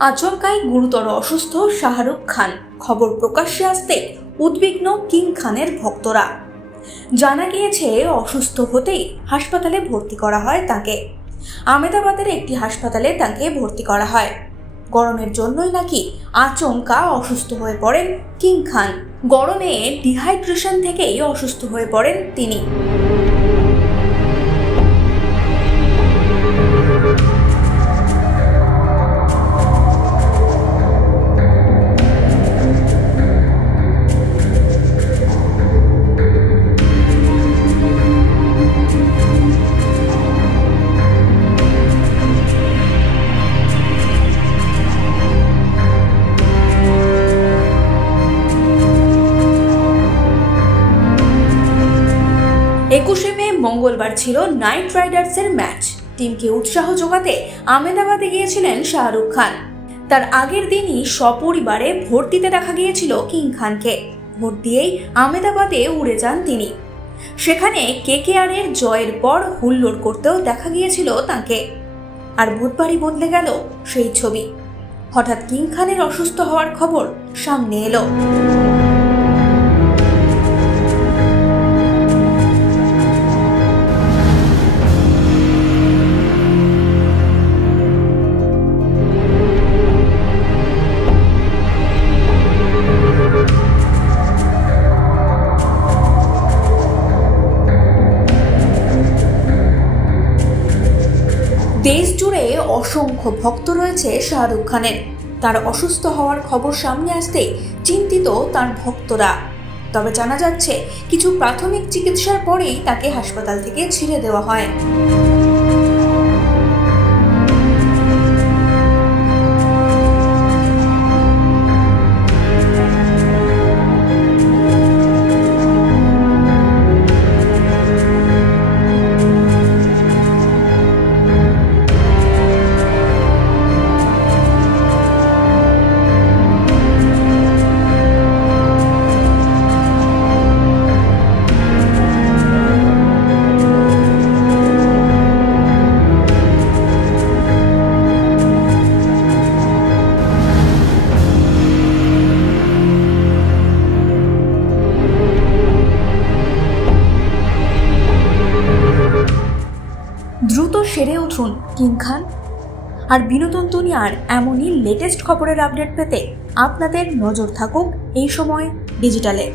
আচমকাই গুরুতর অসুস্থ শাহরুখ খান। খবর প্রকাশ্যে আসতে উদ্বিগ্ন কিং খানের ভক্তরা। জানা গিয়েছে অসুস্থ হতেই হাসপাতালে ভর্তি করা হয় তাকে। আহমেদাবাদের একটি হাসপাতালে তাকে ভর্তি করা হয়। গরমের জন্যই নাকি আচমকা অসুস্থ হয়ে পড়েন কিং খান। গরমে ডিহাইড্রেশন থেকেই অসুস্থ হয়ে পড়েন তিনি। মে মঙ্গলবার ছিল নাইট রাইডার্সের ম্যাচ। টিমকে উৎসাহ যোগাতে আহমেদাবাদে গিয়েছিলেন শাহরুখ খান। তার আগের দিনই সপরিবারে ভোট দিতে দেখা গিয়েছিল কিং খানকে। ভোট দিয়েই আহমেদাবাদে উড়ে যান তিনি। সেখানে কেকেআরের জয়ের পর হুল্লোড় করতেও দেখা গিয়েছিল তাকে। আর বুধবারই বদলে গেল সেই ছবি। হঠাৎ কিং খানের অসুস্থ হওয়ার খবর সামনে এলো। দেশ জুড়ে অসংখ্য ভক্ত রয়েছে শাহরুখ খানের। তার অসুস্থ হওয়ার খবর সামনে আসতেই চিন্তিত তার ভক্তরা। তবে জানা যাচ্ছে কিছু প্রাথমিক চিকিৎসার পরেই তাকে হাসপাতাল থেকে ছেড়ে দেওয়া হয়। দ্রুত সেরে উঠুন কিং খান। আর বিনোদন দুনিয়ার এমনই লেটেস্ট খবরের আপডেট পেতে আপনাদের নজর থাকুক এই সময় ডিজিটালে।